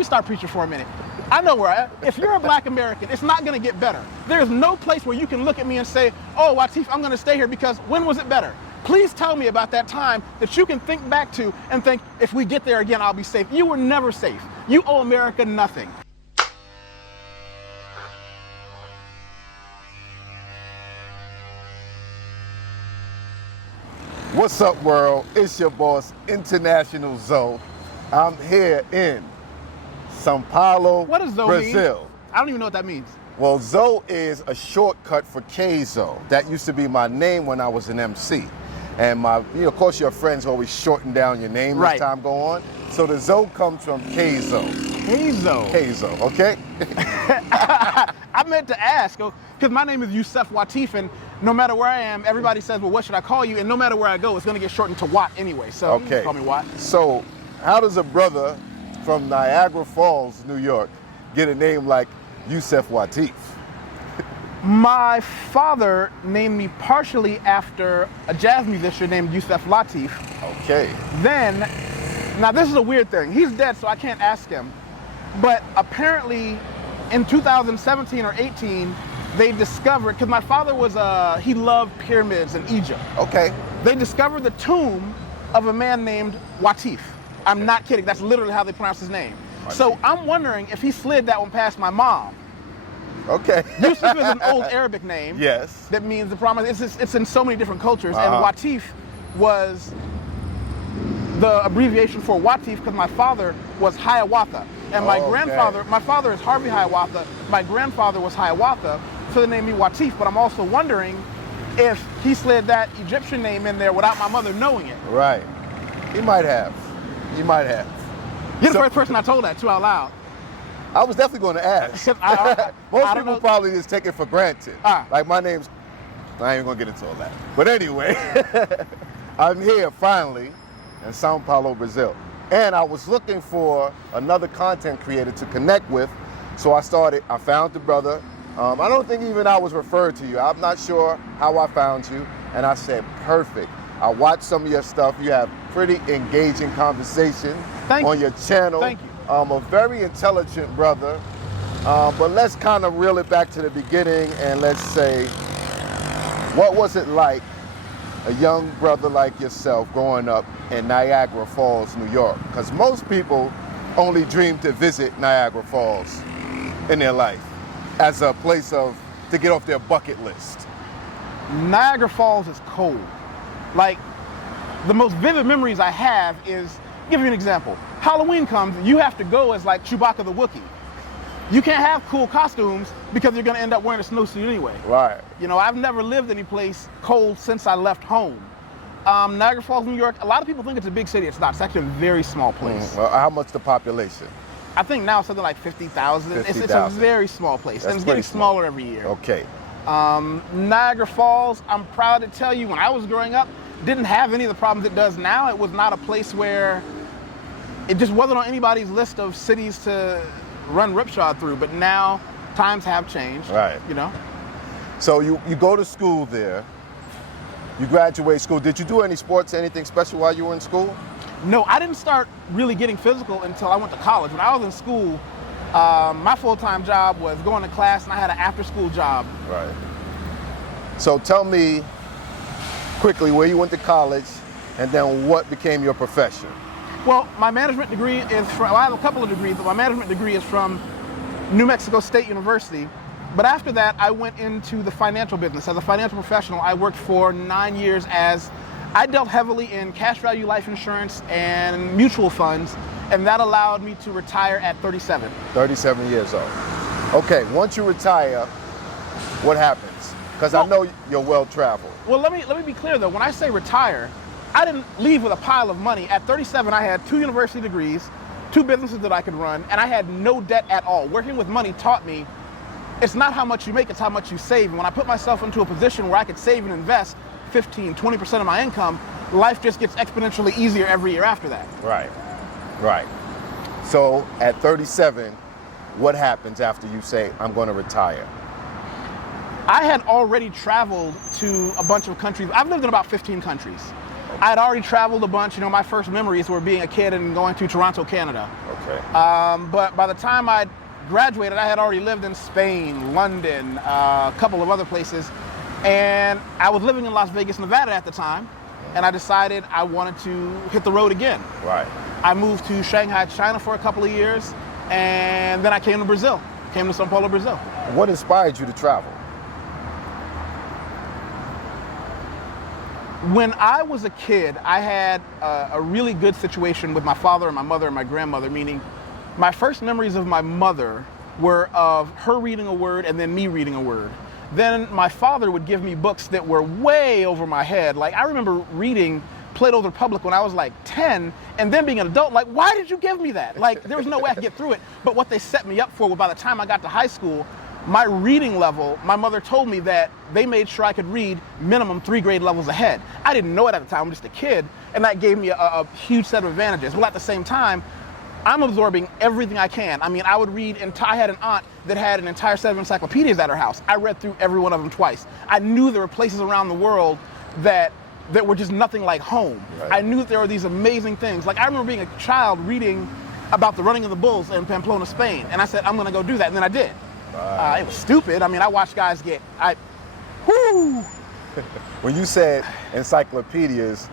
me start preaching for a minute. I know where if you're a black American, it's not going to get better. There's no place where you can look at me and say, oh, Wateef, I'm going to stay here because when was it better? Please tell me about that time that you can think back to and think, if we get there again, I'll be safe. You were never safe. You owe America nothing. What's up, world? It's your boss, International Zoe. I'm here in Sao Paulo, what does Zoe Brazil. mean? I don't even know what that means. Well, Zoe is a shortcut for K-Zo. That used to be my name when I was an MC. And of course, your friends always shorten down your name as time go on. So the Zoe comes from K-Zo. K-Zo. K-Zo, okay? I meant to ask, because my name is Yusef Wateef, and no matter where I am, everybody says, well, what should I call you? And no matter where I go, it's going to get shortened to Watt anyway. So you can call me Watt. So how does a brother from Niagara Falls, New York, get a name like Yusef Wateef? My father named me partially after a jazz musician named Yusef Wateef. Okay. Then, now this is a weird thing. He's dead, so I can't ask him. But apparently in 2017 or 18, they discovered, because my father was, he loved pyramids in Egypt. Okay. They discovered the tomb of a man named Wateef. I'm not kidding, that's literally how they pronounce his name. Wateef. So I'm wondering if he slid that one past my mom. Okay. Yusuf is an old Arabic name. Yes. That means the promise. It's in so many different cultures. And Wateef was the abbreviation for Wateef because my father was Hiawatha. And my grandfather, my father is Harvey Hiawatha. My grandfather was Hiawatha, so they named me Wateef. But I'm also wondering if he slid that Egyptian name in there without my mother knowing it. Right. He might have. He might have. You're the first person I told that to out loud. I was definitely going to ask. Most people probably just take it for granted. Like my name's, I ain't going to get into all that. But anyway, I'm here finally in Sao Paulo, Brazil. And I was looking for another content creator to connect with. So I found the brother. I don't think even I was referred to you. I'm not sure how I found you. And I said, perfect. I watched some of your stuff. You have pretty engaging conversation on your channel. Thank you. A very intelligent brother, but let's kind of reel it back to the beginning and let's say, what was it like, a young brother like yourself growing up in Niagara Falls, New York? Because most people only dream to visit Niagara Falls in their life as a place to get off their bucket list. Niagara Falls is cold. Like, the most vivid memories I have is, give you an example. Halloween comes, you have to go as like Chewbacca the Wookiee. You can't have cool costumes because you're gonna end up wearing a snowsuit anyway. Right. You know, I've never lived any place cold since I left home. Niagara Falls, New York, a lot of people think it's a big city. It's not. It's actually a very small place. Well, how much the population? I think now it's something like 50,000. It's a very small place. And it's getting smaller every year. Okay. Niagara Falls, I'm proud to tell you, when I was growing up, didn't have any of the problems it does now. It was not a place where it just wasn't on anybody's list of cities to run ripshod through, but now times have changed. Right. You know? So you go to school there, you graduate school. Did you do any sports, anything special while you were in school? No, I didn't start really getting physical until I went to college. When I was in school, my full-time job was going to class and I had an after-school job. Right. So tell me quickly where you went to college and then what became your profession. Well, my management degree is from, well, I have a couple of degrees, but my management degree is from New Mexico State University. But after that, I went into the financial business. As a financial professional, I worked for 9 years I dealt heavily in cash value life insurance and mutual funds, and that allowed me to retire at 37. 37 years old. Okay, once you retire, what happens? Because I know you're well-traveled. Well, let me be clear though, when I say retire, I didn't leave with a pile of money. At 37, I had 2 university degrees, 2 businesses that I could run, and I had no debt at all. Working with money taught me it's not how much you make, it's how much you save. And when I put myself into a position where I could save and invest 15, 20% of my income, life just gets exponentially easier every year after that. Right, right. So at 37, what happens after you say, I'm going to retire? I had already traveled to a bunch of countries. I've lived in about 15 countries. I had already traveled a bunch. You know, my first memories were being a kid and going to Toronto, Canada. Okay. But by the time I graduated, I had already lived in Spain, London, a couple of other places. And I was living in Las Vegas, Nevada at the time. And I decided I wanted to hit the road again. Right. I moved to Shanghai, China for a couple of years. And then I came to Brazil, came to Sao Paulo, Brazil. What inspired you to travel? When I was a kid, I had a really good situation with my father and my mother and my grandmother, meaning my first memories of my mother were of her reading a word and then me reading a word. Then my father would give me books that were way over my head. Like, I remember reading Plato's Republic when I was like 10, and then being an adult, like, why did you give me that? Like, there was no way I could get through it. But what they set me up for, by the time I got to high school, my reading level, my mother told me that they made sure I could read minimum 3 grade levels ahead. I didn't know it at the time, I'm just a kid, and that gave me a huge set of advantages. Well, at the same time, I'm absorbing everything I can. I mean, I would read, I had an aunt that had an entire set of encyclopedias at her house. I read through every one of them twice. I knew there were places around the world that were just nothing like home. Right. I knew that there were these amazing things. Like, I remember being a child reading about the running of the bulls in Pamplona, Spain, and I said, I'm gonna go do that, and then I did. It was stupid. I mean, I watched guys When you said encyclopedias,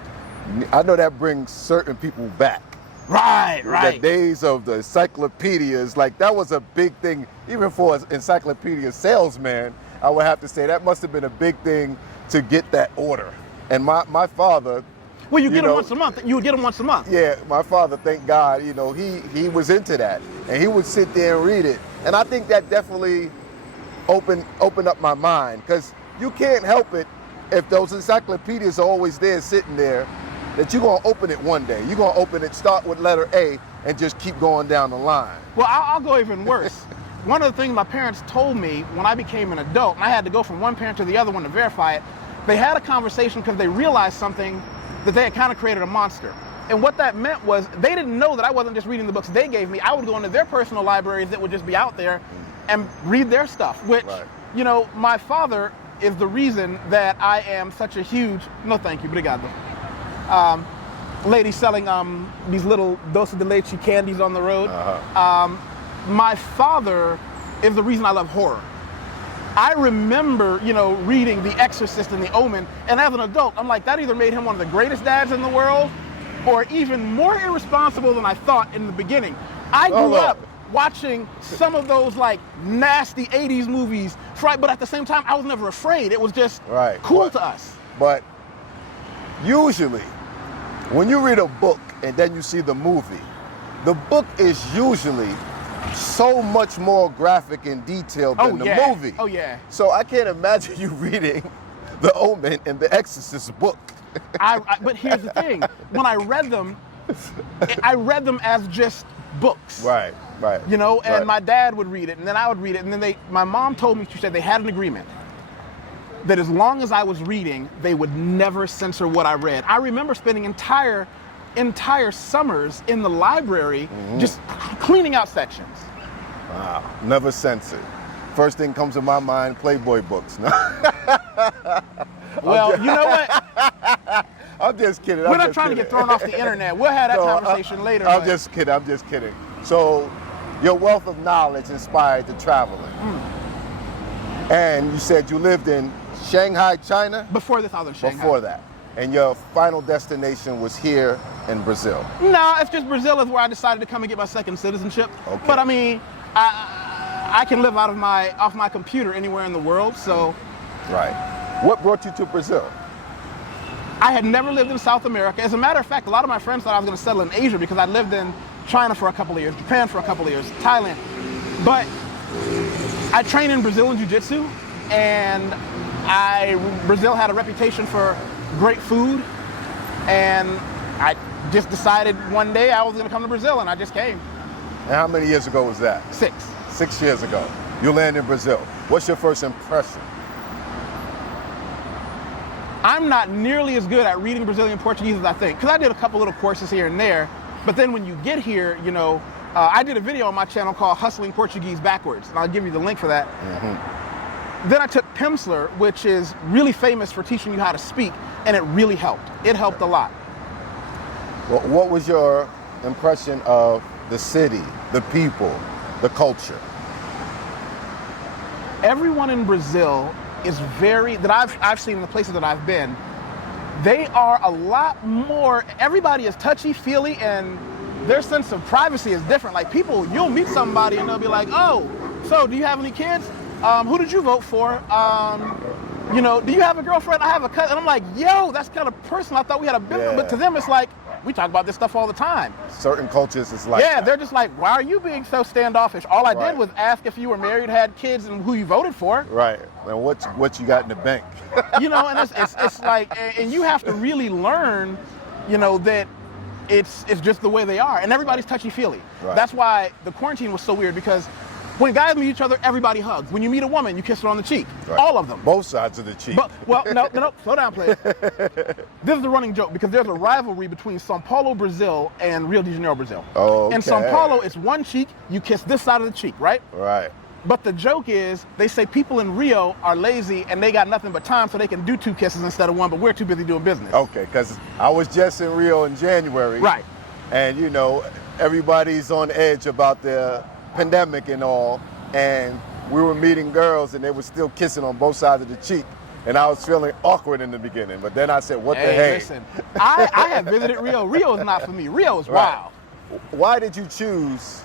I know that brings certain people back. Right. The days of the encyclopedias, like, that was a big thing. Even for an encyclopedia salesman, I would have to say that must have been a big thing to get that order. And my father... Well, you get them once a month. You would get them once a month. Yeah, my father, thank God, he was into that. And he would sit there and read it. And I think that definitely opened up my mind, because you can't help it if those encyclopedias are always there sitting there, that you're going to open it one day. You're going to open it, start with letter A, and just keep going down the line. Well, I'll go even worse. One of the things my parents told me when I became an adult, and I had to go from one parent to the other one to verify it, they had a conversation because they realized something, that they had kind of created a monster. And what that meant was they didn't know that I wasn't just reading the books they gave me. I would go into their personal libraries that would just be out there and read their stuff, which, my father is the reason that I am such a huge, no thank you, obrigado. Lady selling these little dulce de leche candies on the road. My father is the reason I love horror. I remember, reading The Exorcist and The Omen, and as an adult, I'm like, that either made him one of the greatest dads in the world, or even more irresponsible than I thought in the beginning. I grew up watching some of those like nasty 80s movies, but at the same time, I was never afraid. It was just cool to us. But usually, when you read a book and then you see the movie, the book is usually so much more graphic and detailed than the movie. Oh, yeah. So I can't imagine you reading The Omen and The Exorcist book. But here's the thing. When I read them as just books. Right. And my dad would read it, and then I would read it, and then my mom told me, she said they had an agreement that as long as I was reading, they would never censor what I read. I remember spending entire summers in the library just cleaning out sections. Wow, never censored. First thing comes to my mind, Playboy books. No? Well, you know what? I'm just kidding. We're not trying to get thrown off the internet. We'll have that conversation later. I'm just kidding. So your wealth of knowledge inspired the traveling. And you said you lived in Shanghai, China? Before this, I was in Shanghai. Before that. And your final destination was here in Brazil? No, it's just Brazil is where I decided to come and get my second citizenship. Okay. But I mean, I can live off my computer anywhere in the world, so. Right. What brought you to Brazil? I had never lived in South America. As a matter of fact, a lot of my friends thought I was going to settle in Asia because I lived in China for a couple of years, Japan for a couple of years, Thailand. But I trained in Brazilian Jiu-Jitsu, and Brazil had a reputation for great food, and I just decided one day I was going to come to Brazil, and I just came. And how many years ago was that? 6. 6 years ago. You landed in Brazil. What's your first impression? I'm not nearly as good at reading Brazilian Portuguese as I think, because I did a couple little courses here and there, but then when you get here, I did a video on my channel called Hustling Portuguese Backwards, and I'll give you the link for that. Then I took Pimsleur, which is really famous for teaching you how to speak, and it really helped. It helped a lot. Well, what was your impression of the city, the people, the culture? Everyone in Brazil is that I've seen in the places that I've been, they are a lot more, everybody is touchy-feely, and their sense of privacy is different. Like you'll meet somebody and they'll be like, oh, so do you have any kids? Who did you vote for? Do you have a girlfriend? I have a cousin. And I'm like, yo, that's kind of personal. I thought we had a business. But to them, it's like, we talk about this stuff all the time. Certain cultures is like that. They're just like, why are you being so standoffish? All I did was ask if you were married, had kids, and who you voted for. Right. And what you got in the bank? And it's like, and you have to really learn, that it's just the way they are. And everybody's touchy-feely. Right. That's why the quarantine was so weird, because when guys meet each other, everybody hugs. When you meet a woman, you kiss her on the cheek. Right. All of them. Both sides of the cheek. No. Slow down, please. This is a running joke, because there's a rivalry between Sao Paulo, Brazil, and Rio de Janeiro, Brazil. Okay. In Sao Paulo, it's one cheek. You kiss this side of the cheek, right? Right. But the joke is, they say people in Rio are lazy and they got nothing but time, so they can do 2 kisses instead of 1, but we're too busy doing business. Okay, because I was just in Rio in January. Right. And, everybody's on edge about the pandemic and all, and we were meeting girls and they were still kissing on both sides of the cheek, and I was feeling awkward in the beginning, but then I said, what the hey? Listen, I have visited Rio. Rio is not for me. Rio is wild. Why did you choose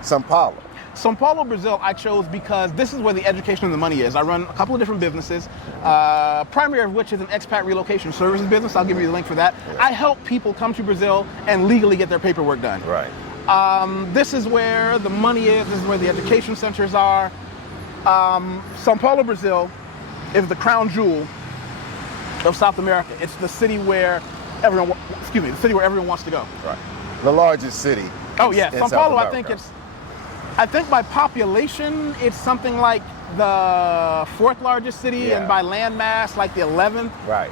Sao Paulo? Sao Paulo, Brazil, I chose because this is where the education and the money is. I run a couple of different businesses, primary of which is an expat relocation services business. I'll give you the link for that. Yeah. I help people come to Brazil and legally get their paperwork done. Right. This is where the money is. This is where the education centers are. Sao Paulo, Brazil is the crown jewel of South America. It's the city where everyone wants to go. Right. The largest city. Oh yeah, Sao Paulo. I think by population, it's something like the 4th largest city, and by land mass, like the 11th. Right.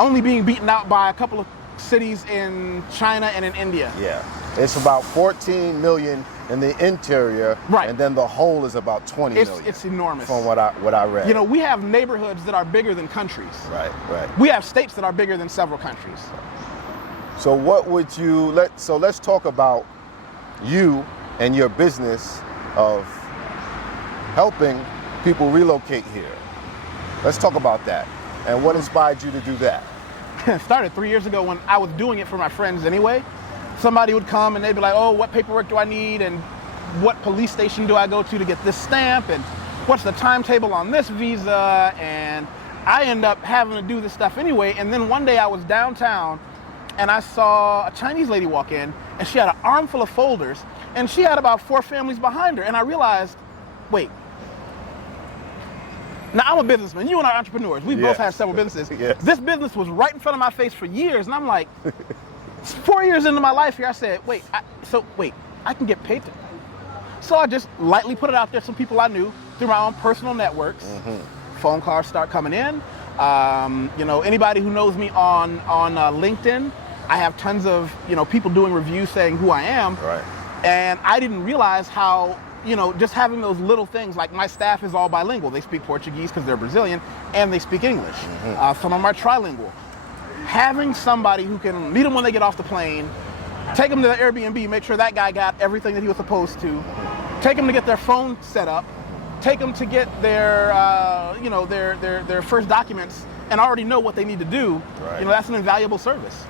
Only being beaten out by a couple of cities in China and in India. Yeah. It's about 14 million in the interior, right, and then the whole is about 20 million. It's enormous. From what I read. We have neighborhoods that are bigger than countries. Right. We have states that are bigger than several countries. So what would let's talk about you and your business of helping people relocate here. Let's talk about that. And what inspired you to do that? It started 3 years ago when I was doing it for my friends anyway. Somebody would come and they'd be like, oh, what paperwork do I need? And what police station do I go to get this stamp? And what's the timetable on this visa? And I end up having to do this stuff anyway. And then one day I was downtown and I saw a Chinese lady walk in, and she had an armful of folders, and she had about 4 families behind her. And I realized, wait, now I'm a businessman. You and I are entrepreneurs. We both had several businesses. Yes. This business was right in front of my face for years, and I'm like, 4 years into my life here, I said, wait, I can get paid to. So I just lightly put it out there. Some people I knew through my own personal networks. Mm-hmm. Phone calls start coming in. Anybody who knows me on LinkedIn, I have tons of people doing reviews saying who I am. Right. And I didn't realize how just having those little things, like my staff is all bilingual. They speak Portuguese because they're Brazilian, and they speak English. Mm-hmm. Some of them are trilingual. Having somebody who can meet them when they get off the plane, take them to the Airbnb, make sure that guy got everything that he was supposed to, take them to get their phone set up, take them to get their their first documents, and already know what they need to do. Right. That's an invaluable service.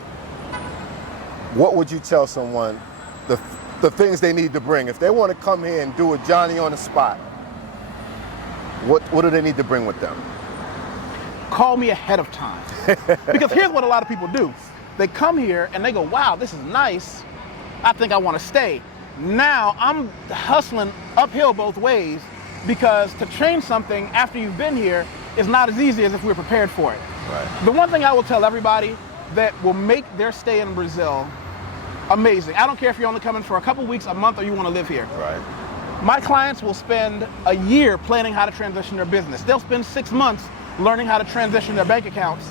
What would you tell someone the things they need to bring if they want to come here and do a Johnny on the spot? What do they need to bring with them? Call me ahead of time. Because here's what a lot of people do. They come here and they go, wow, this is nice. I think I want to stay. Now I'm hustling uphill both ways, because to change something after you've been here is not as easy as if we were prepared for it. Right. The one thing I will tell everybody that will make their stay in Brazil amazing, I don't care if you're only coming for a couple weeks, a month, or you want to live here. Right. My clients will spend a year planning how to transition their business. They'll spend 6 months learning how to transition their bank accounts.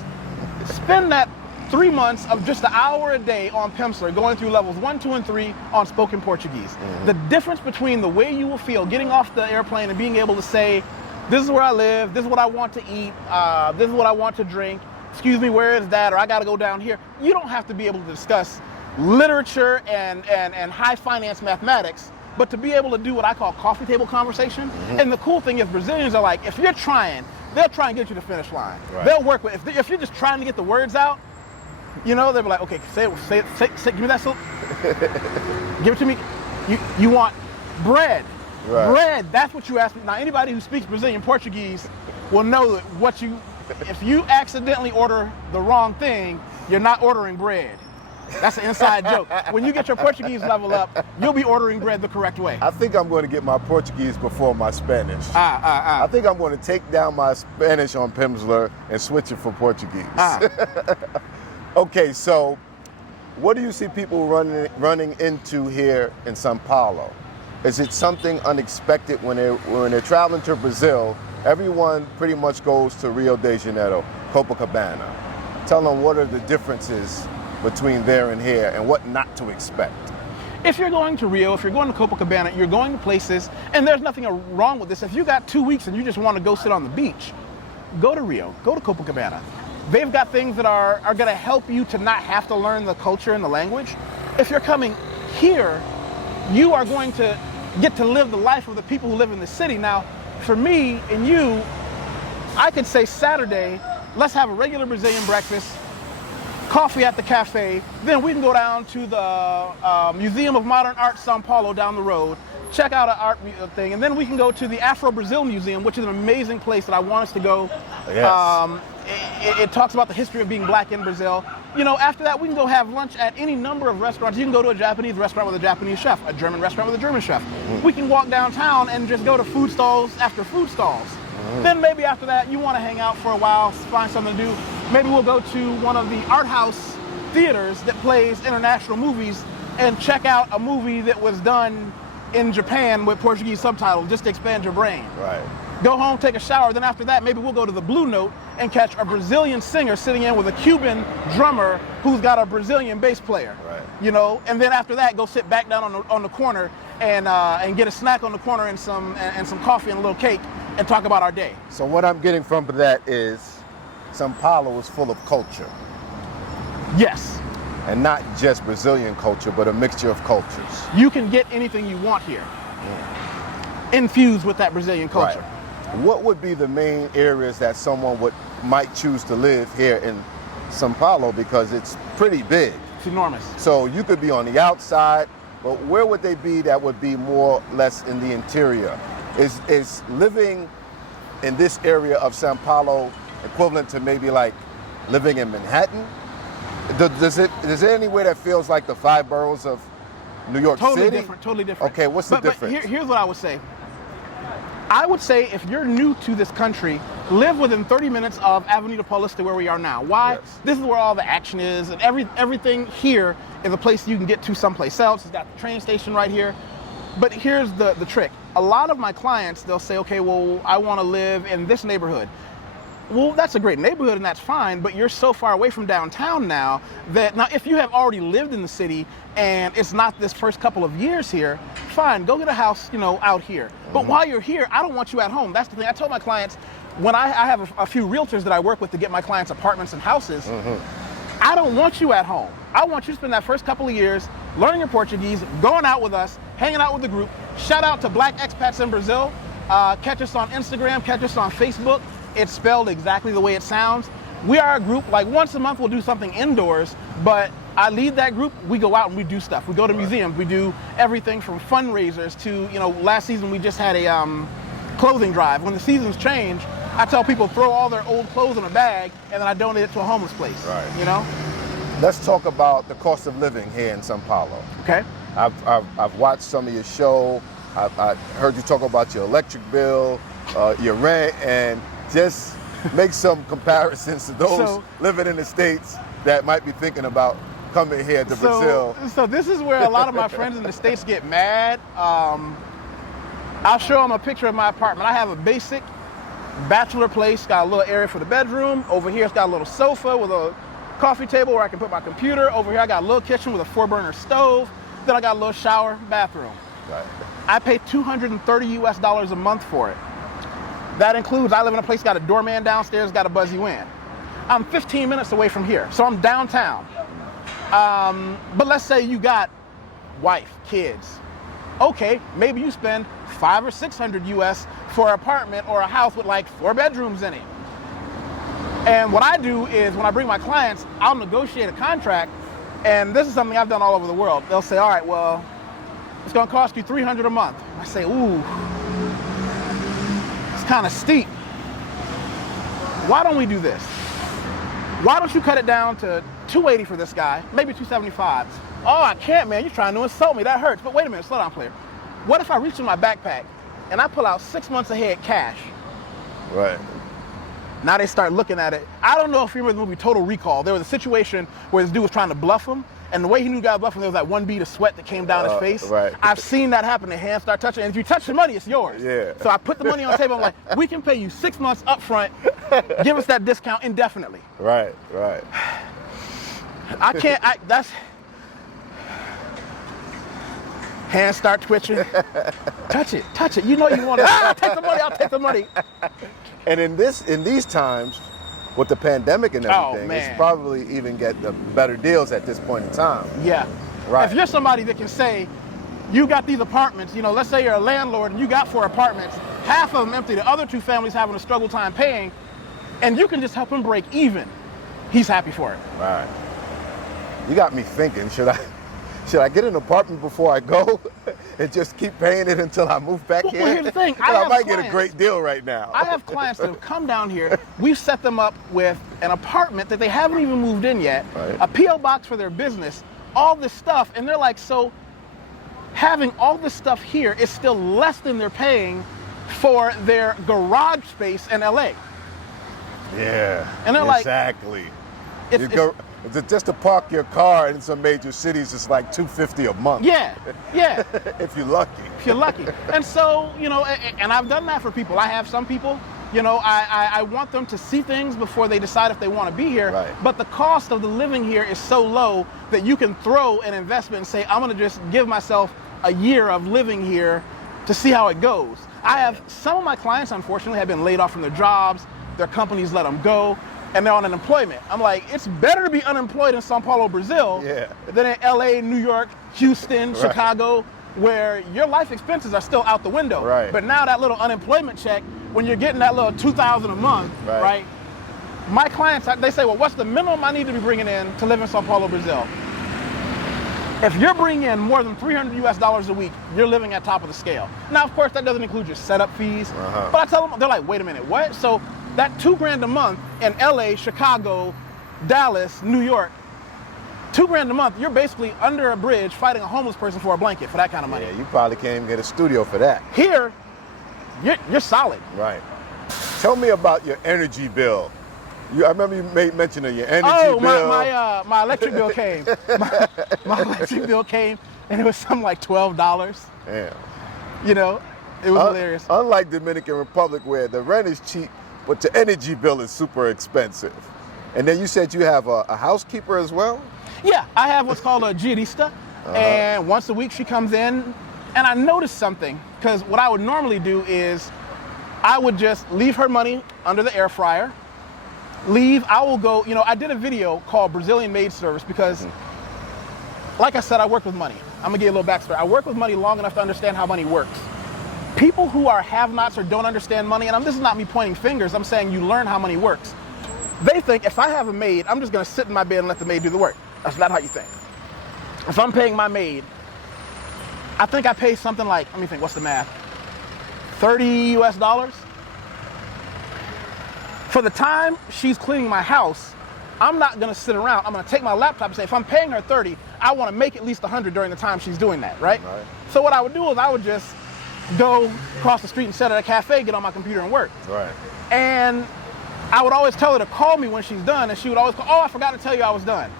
Spend that 3 months of just an hour a day on Pimsleur, going through levels 1, 2, and 3 on spoken Portuguese. Mm-hmm. The difference between the way you will feel getting off the airplane and being able to say, this is where I live, this is what I want to eat, this is what I want to drink, excuse me, where is that, or I gotta go down here. You don't have to be able to discuss literature and high finance mathematics, but to be able to do what I call coffee table conversation. And the cool thing is Brazilians are like, if you're trying, they'll try and get you to the finish line. Right. They'll work with, if you're just trying to get the words out, you know, they'll be like, okay, say, give me that soup. Give it to me. You want bread. Right. Bread, that's what you asked me. Now, anybody who speaks Brazilian Portuguese will know that if you accidentally order the wrong thing, you're not ordering bread. That's an inside joke. When you get your Portuguese level up, you'll be ordering bread the correct way. I think I'm going to get my Portuguese before my Spanish. I think I'm going to take down my Spanish on Pimsleur and switch it for Portuguese. Okay, so what do you see people running into here in Sao Paulo? Is it something unexpected when they're traveling to Brazil? Everyone pretty much goes to Rio de Janeiro, Copacabana. Tell them what are the differences between there and here and what not to expect. If you're going to Rio, if you're going to Copacabana, you're going to places, and there's nothing wrong with this. If you got 2 weeks and you just want to go sit on the beach, go to Rio, go to Copacabana. They've got things that are going to help you to not have to learn the culture and the language. If you're coming here, you are going to get to live the life of the people who live in the city. Now, for me and you, I could say Saturday, let's have a regular Brazilian breakfast, coffee at the cafe, then we can go down to the Museum of Modern Art Sao Paulo down the road, check out an art thing, and then we can go to the Afro-Brazil Museum, which is an amazing place that I want us to go. Yes. It talks about the history of being black in Brazil. You know, after that, we can go have lunch at any number of restaurants. You can go to a Japanese restaurant with a Japanese chef, a German restaurant with a German chef. We can walk downtown and just go to food stalls after food stalls. Then maybe after that, you want to hang out for a while, find something to do. Maybe we'll go to one of the art house theaters that plays international movies and check out a movie that was done in Japan with Portuguese subtitles, just to expand your brain. Right. Go home, take a shower, then after that, maybe we'll go to the Blue Note and catch a Brazilian singer sitting in with a Cuban drummer who's got a Brazilian bass player. Right. You know, and then after that, go sit back down on the corner and get a snack on the corner and some coffee and a little cake and talk about our day. So what I'm getting from that is Sao Paulo is full of culture. Yes. And not just Brazilian culture, but a mixture of cultures. You can get anything you want here, infused with that Brazilian culture. Right. What would be the main areas that someone might choose to live here in Sao Paulo, because it's pretty big? It's enormous. So you could be on the outside, but where would they be that would be more or less in the interior? Is living in this area of Sao Paulo equivalent to maybe like living in Manhattan? Is there anywhere that feels like the 5 boroughs of New York City? Totally different. Okay, what's the difference? But here's what I would say. I would say if you're new to this country, live within 30 minutes of Avenida Paulista where we are now. Why? Yes. This is where all the action is, and everything here is a place you can get to someplace else. It's got the train station right here. But here's the trick. A lot of my clients, they'll say, okay, well, I want to live in this neighborhood. Well, that's a great neighborhood and that's fine, but you're so far away from downtown now that now if you have already lived in the city and it's not this first couple of years here, fine, go get a house, you know, out here. But while you're here, I don't want you at home. That's the thing. I told my clients, when I have a few realtors that I work with to get my clients apartments and houses, I don't want you at home. I want you to spend that first couple of years learning your Portuguese, going out with us, hanging out with the group. Shout out to Black Expats in Brazil. Catch us on Instagram, catch us on Facebook. It's spelled exactly the way it sounds. We are a group, like once a month we'll do something indoors, but I lead that group. We go out and we do stuff. We go to museums. We do everything from fundraisers to, you know, last season we just had a clothing drive. When the seasons change, I tell people throw all their old clothes in a bag and then I donate it to a homeless place. Right. You know? Let's talk about the cost of living here in Sao Paulo. Okay. I've watched some of your show. I heard you talk about your electric bill, your rent, and just make some comparisons to those living in the States that might be thinking about coming here to Brazil. So this is where a lot of my friends in the States get mad. I'll show them a picture of my apartment. I have a basic bachelor place, got a little area for the bedroom. Over here it's got a little sofa with a coffee table where I can put my computer. Over here I got a little kitchen with a 4-burner stove. Then I got a little shower, bathroom. Right. I pay $230 a month for it. That includes, I live in a place, got a doorman downstairs, got a buzz you in. I'm 15 minutes away from here, so I'm downtown. But let's say you got wife, kids. Okay, maybe you spend $500 or $600 US for an apartment or a house with like 4 bedrooms in it. And what I do is when I bring my clients, I'll negotiate a contract, and this is something I've done all over the world. They'll say, all right, well, it's gonna cost you $300 a month. I say, ooh, it's kind of steep. Why don't we do this? Why don't you cut it down to $280 for this guy, maybe $275? Oh, I can't, man, you're trying to insult me, that hurts. But wait a minute, slow down, player. What if I reach in my backpack and I pull out 6 months ahead cash? Right. Now they start looking at it. I don't know if you remember the movie Total Recall. There was a situation where this dude was trying to bluff him, and the way he knew the guy was bluffing, there was like one bead of sweat that came down his face. Right. I've seen that happen. The hands start touching, and if you touch the money, it's yours. Yeah. So I put the money on the table. I'm like, we can pay you 6 months up front. Give us that discount indefinitely. Right. I can't, that's, hands start twitching. Touch it. You know you want it. I'll take the money. And in these times, with the pandemic and everything, it's probably even get the better deals at this point in time. Yeah. Right. If you're somebody that can say, you got these apartments, let's say you're a landlord and you got 4 apartments, half of them empty, the other 2 families having a struggle time paying, and you can just help him break even, he's happy for it. Right. You got me thinking, should I get an apartment before I go and just keep paying it until I move back here? Well, here's the thing. I might get a great deal right now. I have clients that have come down here. We've set them up with an apartment that they haven't even moved in yet, right. A P.O. box for their business, all this stuff. And they're like, so having all this stuff here is still less than they're paying for their garage space in L.A. Yeah, and they're exactly. Just to park your car in some major cities, it's like $250 a month. Yeah. If you're lucky. And so, and I've done that for people. I have some people, I want them to see things before they decide if they want to be here. Right. But the cost of the living here is so low that you can throw an investment and say, I'm going to just give myself a year of living here to see how it goes. I have some of my clients, unfortunately, have been laid off from their jobs. Their companies let them go. And they're on unemployment. I'm like, it's better to be unemployed in Sao Paulo, Brazil, than in LA, New York, Houston, right. Chicago, where your life expenses are still out the window. Right. But now that little unemployment check, when you're getting that little $2,000 a month, right? My clients, they say, well, what's the minimum I need to be bringing in to live in Sao Paulo, Brazil? If you're bringing in more than $300 US a week, you're living at top of the scale. Now, of course, that doesn't include your setup fees. But I tell them, they're like, wait a minute, what? So that $2,000 a month in LA, Chicago, Dallas, New York, $2,000 a month, you're basically under a bridge fighting a homeless person for a blanket for that kind of money. Yeah, you probably can't even get a studio for that. Here, you're solid. Right. Tell me about your energy bill. I remember you mentioned your energy bill. My electric bill came. My electric bill came, and it was something like $12. Damn. It was hilarious. Unlike Dominican Republic, where the rent is cheap, but your energy bill is super expensive. And then you said you have a housekeeper as well? Yeah, I have what's called a giorista, and once a week she comes in, and I noticed something, because what I would normally do is I would just leave her money under the air fryer, I will go, I did a video called Brazilian Maid Service because, like I said, I work with money. I'm gonna give you a little backstory. I work with money long enough to understand how money works. People who are have-nots or don't understand money, and this is not me pointing fingers, I'm saying you learn how money works. They think if I have a maid, I'm just gonna sit in my bed and let the maid do the work. That's not how you think. If I'm paying my maid, I think I pay something like, let me think, what's the math? $30 US? For the time she's cleaning my house, I'm not gonna sit around. I'm gonna take my laptop and say, if I'm paying her 30, I wanna make at least 100 during the time she's doing that, right? So what I would do is I would just go across the street and sit at a cafe, get on my computer and work. Right. And I would always tell her to call me when she's done, and she would always call, oh, I forgot to tell you I was done.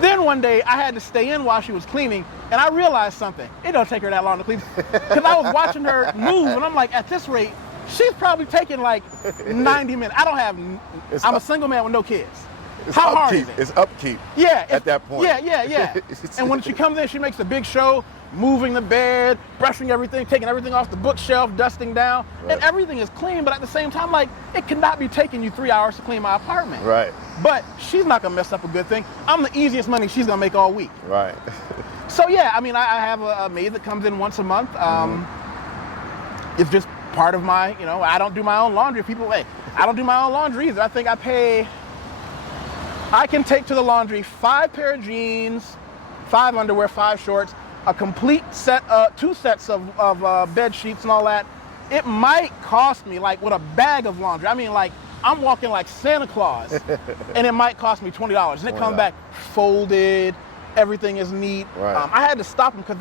Then one day I had to stay in while she was cleaning, and I realized something. It don't take her that long to clean, because I was watching her move, and I'm like, at this rate, she's probably taking like 90 minutes. I'm a single man with no kids. How hard is it? It's upkeep. Yeah. At that point. Yeah. And when she comes in, she makes a big show. moving the bed, brushing everything, taking everything off the bookshelf, dusting down, and everything is clean, but at the same time, like, it cannot be taking you 3 hours to clean my apartment. Right. But she's not gonna mess up a good thing. I'm the easiest money she's gonna make all week. Right. So yeah, I mean, I have a maid that comes in once a month. It's just part of my, I don't do my own laundry. People, hey, I don't do my own laundry either. I think I can take to the laundry 5 pair of jeans, 5 underwear, 5 shorts, a complete set, 2 sets of bed sheets and all that. It might cost me, like, with a bag of laundry, I mean, like, I'm walking like Santa Claus, and it might cost me $20. And it comes back folded, everything is neat. Right. I had to stop them because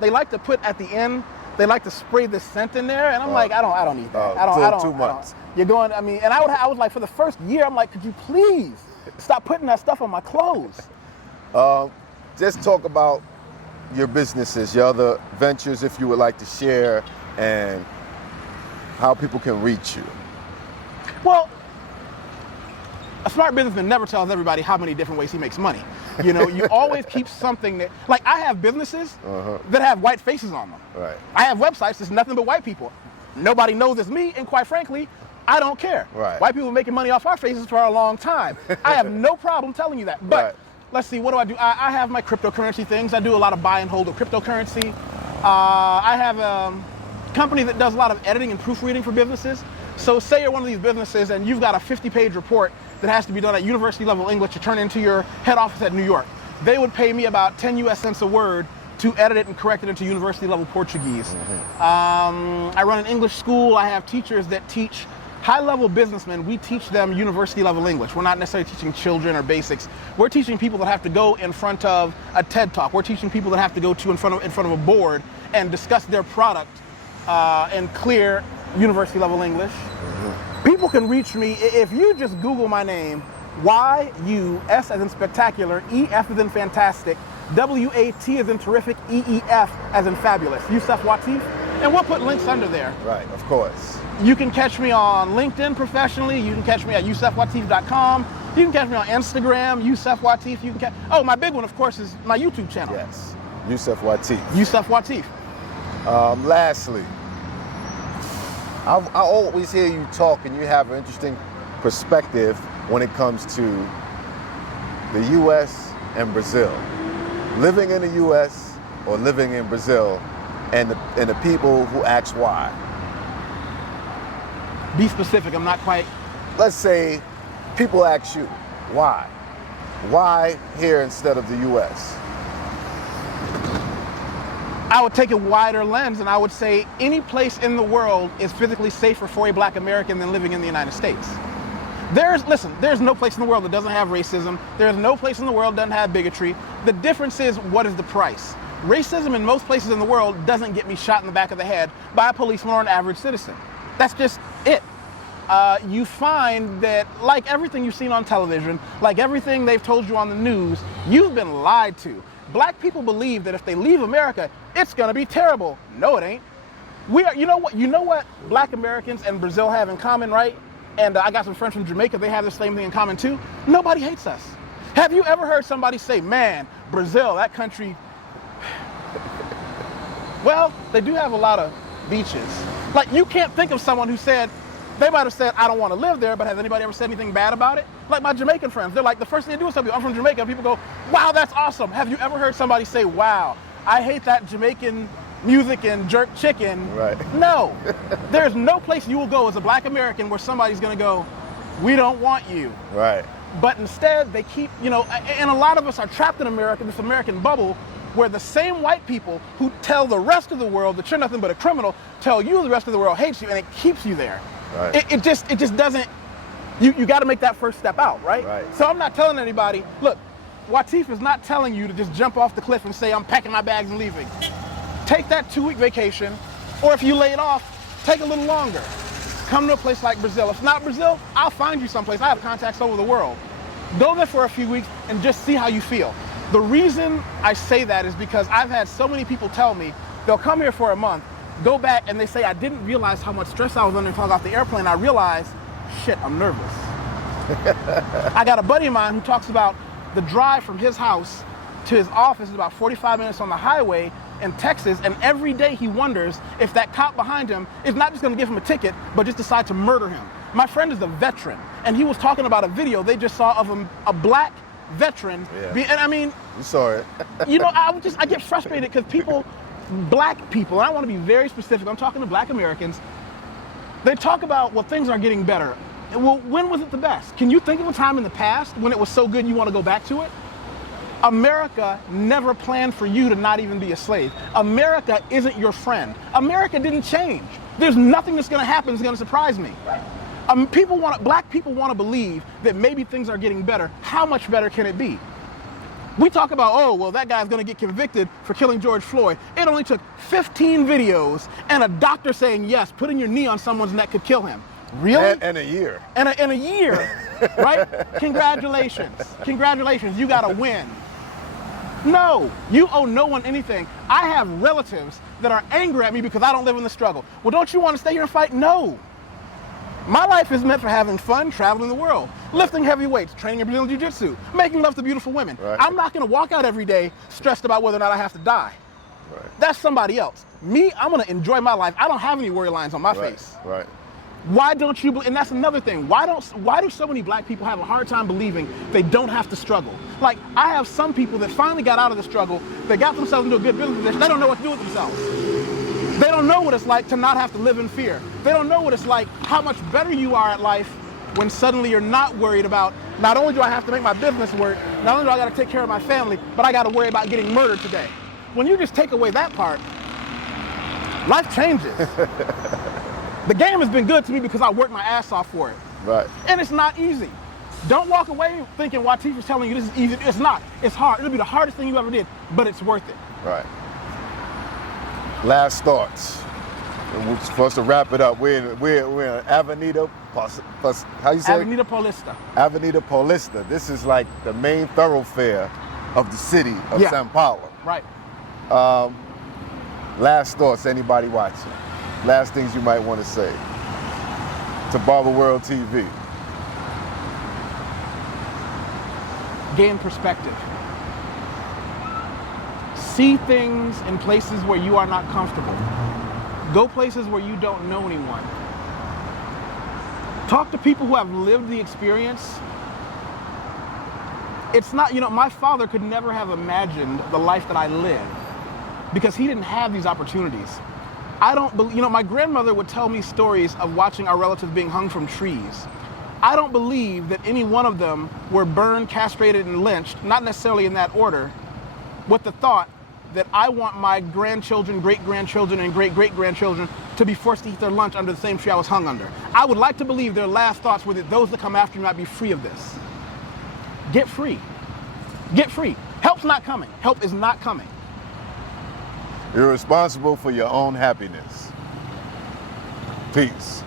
they like to put at the end, they like to spray this scent in there, and I'm like, I don't need that. I don't. Too much. You're going, I mean, and I was like, for the first year, I'm like, could you please stop putting that stuff on my clothes? Just talk about your businesses, your other ventures, if you would like to share, and how people can reach you. Well, a smart businessman never tells everybody how many different ways he makes money. You always keep something that, like, I have businesses that have white faces on them. Right. I have websites that's nothing but white people. Nobody knows it's me, and quite frankly, I don't care. Right. White people have been making money off our faces for a long time. I have no problem telling you that. But let's see, what do? I have my cryptocurrency things. I do a lot of buy and hold of cryptocurrency. I have a company that does a lot of editing and proofreading for businesses. So say you're one of these businesses and you've got a 50-page report that has to be done at university level English to turn into your head office at New York. They would pay me about 10 US cents a word to edit it and correct it into university level Portuguese. I run an English school. I have teachers that teach high-level businessmen. We teach them university level English. We're not necessarily teaching children or basics. We're teaching people that have to go in front of a TED Talk. We're teaching people that have to go in front of a board and discuss their product in clear university level English. People can reach me if you just Google my name, Y-U-S as in spectacular, E-F as in fantastic, W-A-T as in terrific, E-E-F as in fabulous, Yusef Wateef, and we'll put links under there. Right, of course. You can catch me on LinkedIn professionally. You can catch me at yusefwateef.com. You can catch me on Instagram, Yusef Wateef. My big one, of course, is my YouTube channel. Yes, Yusef Wateef. Yusef Wateef. Lastly, I always hear you talk, and you have an interesting perspective when it comes to the U.S. and Brazil. Living in the U.S. or living in Brazil, and the people who ask why. Be specific, I'm not quite. Let's say people ask you, why? Why here instead of the U.S.? I would take a wider lens and I would say any place in the world is physically safer for a Black American than living in the United States. There's no place in the world that doesn't have racism. There's no place in the world that doesn't have bigotry. The difference is, what is the price? Racism in most places in the world doesn't get me shot in the back of the head by a policeman or an average citizen. That's just it. You find that, like everything you've seen on television, like everything they've told you on the news, you've been lied to. Black people believe that if they leave America, it's gonna be terrible. No, it ain't. You know what Black Americans and Brazil have in common, right? And I got some friends from Jamaica, they have the same thing in common too. Nobody hates us. Have you ever heard somebody say, man, Brazil, that country, well, they do have a lot of beaches. Like, you can't think of someone who said, they might have said, I don't want to live there, but has anybody ever said anything bad about it? Like my Jamaican friends, they're like, the first thing they do is tell me, I'm from Jamaica, and people go, wow, that's awesome. Have you ever heard somebody say, wow, I hate that Jamaican music and jerk chicken? Right. No, there's no place you will go as a Black American where somebody's gonna go, we don't want you. Right. But instead, they keep, and a lot of us are trapped in America, this American bubble, where the same white people who tell the rest of the world that you're nothing but a criminal, tell you the rest of the world hates you, and it keeps you there. Right. It just doesn't, you got to make that first step out, right? So I'm not telling anybody, look, Wateef is not telling you to just jump off the cliff and say, I'm packing my bags and leaving. Take that 2-week vacation, or if you lay it off, take a little longer. Come to a place like Brazil. If it's not Brazil, I'll find you someplace. I have contacts over the world. Go there for a few weeks and just see how you feel. The reason I say that is because I've had so many people tell me, they'll come here for a month, go back, and they say, I didn't realize how much stress I was under until I got off the airplane. I realized, shit, I'm nervous. I got a buddy of mine who talks about the drive from his house to his office is about 45 minutes on the highway, in Texas, and every day he wonders if that cop behind him is not just going to give him a ticket, but just decide to murder him. My friend is a veteran, and he was talking about a video they just saw of a black veteran. Yeah. And I mean, you saw it. You know, I get frustrated because people, black people, and I want to be very specific, I'm talking to black Americans, they talk about, well, things are getting better. Well, when was it the best? Can you think of a time in the past when it was so good you want to go back to it? America never planned for you to not even be a slave. America isn't your friend. America didn't change. There's nothing that's going to happen that's going to surprise me. Black people want to believe that maybe things are getting better. How much better can it be? We talk about, oh, well, that guy's going to get convicted for killing George Floyd. It only took 15 videos and a doctor saying, yes, putting your knee on someone's neck could kill him. Really? And a year. And a year, right? Congratulations. Congratulations, you got to win. No, you owe no one anything. I have relatives that are angry at me because I don't live in the struggle. Well, don't you want to stay here and fight? No. My life is meant for having fun, traveling the world, lifting heavy weights, training in Brazilian Jiu-Jitsu, making love to beautiful women. Right. I'm not going to walk out every day stressed about whether or not I have to die. Right. That's somebody else. Me, I'm going to enjoy my life. I don't have any worry lines on my face. Right. Why don't you, and that's another thing, why do so many black people have a hard time believing they don't have to struggle? Like, I have some people that finally got out of the struggle, they got themselves into a good business position, they don't know what to do with themselves. They don't know what it's like to not have to live in fear. They don't know what it's like, how much better you are at life when suddenly you're not worried about, not only do I have to make my business work, not only do I got to take care of my family, but I got to worry about getting murdered today. When you just take away that part, life changes. The game has been good to me because I worked my ass off for it. Right. And it's not easy. Don't walk away thinking Wateef is telling you this is easy. It's not. It's hard. It'll be the hardest thing you ever did, but it's worth it. Right. Last thoughts. We're supposed to wrap it up. We're in Avenida, how you say it? Avenida Paulista. Avenida Paulista. This is like the main thoroughfare of the city of Sao Paulo. Right. Last thoughts, anybody watching? Last things you might want to say to Barber World TV. Gain perspective. See things in places where you are not comfortable. Go places where you don't know anyone. Talk to people who have lived the experience. It's not, my father could never have imagined the life that I live because he didn't have these opportunities. I don't believe, my grandmother would tell me stories of watching our relatives being hung from trees. I don't believe that any one of them were burned, castrated, and lynched, not necessarily in that order, with the thought that I want my grandchildren, great-grandchildren, and great-great-grandchildren to be forced to eat their lunch under the same tree I was hung under. I would like to believe their last thoughts were that those that come after me might be free of this. Get free. Get free. Help's not coming. Help is not coming. You're responsible for your own happiness. Peace.